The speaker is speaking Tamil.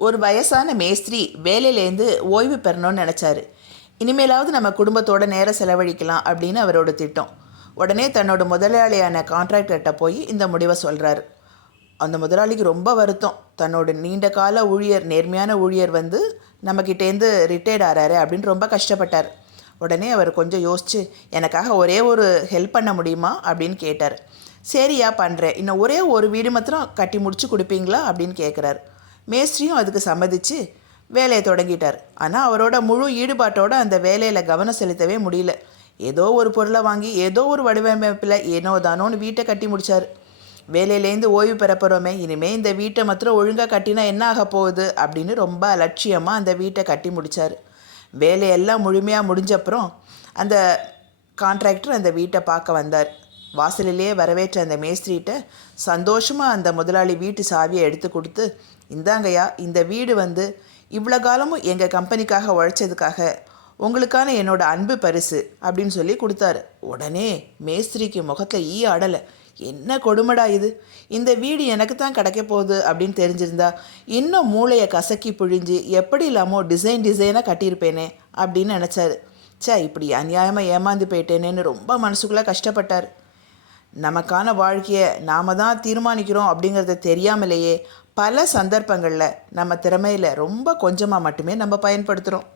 ஒரு வயசான மேஸ்திரி வேலையிலேருந்து ஓய்வு பெறணும்னு நினச்சாரு. இனிமேலாவது நம்ம குடும்பத்தோட நேரம் செலவழிக்கலாம் அப்படின்னு அவரோட திட்டம். உடனே தன்னோட முதலாளியான கான்ட்ராக்டர்கிட்ட போய் இந்த முடிவை சொல்கிறாரு. அந்த முதலாளிக்கு ரொம்ப வருத்தம். தன்னோட நீண்ட கால ஊழியர், நேர்மையான ஊழியர் வந்து நம்மக்கிட்டேருந்து ரிட்டையர்ட் ஆகிறாரு அப்படின்னு ரொம்ப கஷ்டப்பட்டார். உடனே அவர் கொஞ்சம் யோசித்து, எனக்காக ஒரே ஒரு ஹெல்ப் பண்ண முடியுமா அப்படின்னு கேட்டார். சரியா, பண்ணுறேன். இன்னும் ஒரே ஒரு வீடு மாத்திரம் கட்டி முடிச்சு கொடுப்பீங்களா அப்படின்னு கேட்குறாரு. மேஸ்திரியும் அதுக்கு சம்மதிச்சு வேலையை தொடங்கிட்டார். ஆனால் அவரோட முழு ஈடுபாட்டோடு அந்த வேலையில் கவனம் செலுத்தவே முடியல. ஏதோ ஒரு பொருளை வாங்கி ஏதோ ஒரு வடிவமைப்பில் ஏனோ தானோன்னு வீட்டை கட்டி முடித்தார். வேலையிலேருந்து ஓய்வு பெற போகிறோமே, இனிமேல் இந்த வீட்டை மாத்திரம் ஒழுங்காக கட்டினா என்ன ஆக போகுது அப்படின்னு ரொம்ப அலட்சியமாக அந்த வீட்டை கட்டி முடித்தார். வேலையெல்லாம் முழுமையாக முடிஞ்சப்புறம் அந்த கான்ட்ராக்டர் அந்த வீட்டை பார்க்க வந்தார். வாசலிலேயே வரவேற்ற அந்த மேஸ்திரிகிட்ட சந்தோஷமாக அந்த முதலாளி வீட்டு சாவியை எடுத்து கொடுத்து, இந்தாங்கய்யா, இந்த வீடு வந்து இவ்வளோ காலமும் எங்கள் கம்பெனிக்காக உழைச்சதுக்காக உங்களுக்கான என்னோட அன்பு பரிசு அப்படின்னு சொல்லி கொடுத்தாரு. உடனே மேஸ்திரிக்கு முகத்தில் ஈ ஆடலை. என்ன கொடுமடா இது, இந்த வீடு எனக்கு தான் கிடைக்க போகுது அப்படின்னு தெரிஞ்சிருந்தா இன்னும் மூளையை கசக்கி புழிஞ்சு எப்படி இல்லாமல் டிசைனாக கட்டியிருப்பேனே அப்படின்னு நினச்சாரு. இப்படி அநியாயமாக ஏமாந்து போயிட்டேனேன்னு ரொம்ப மனசுக்குள்ளே கஷ்டப்பட்டார். நமக்கான வாழ்க்கையை நாம் தான் தீர்மானிக்கிறோம் அப்படிங்கிறத தெரியாமலேயே பல சந்தர்ப்பங்களில் நம்ம திறமையில் ரொம்ப கொஞ்சமாக மட்டுமே நம்ம பயன்படுத்துகிறோம்.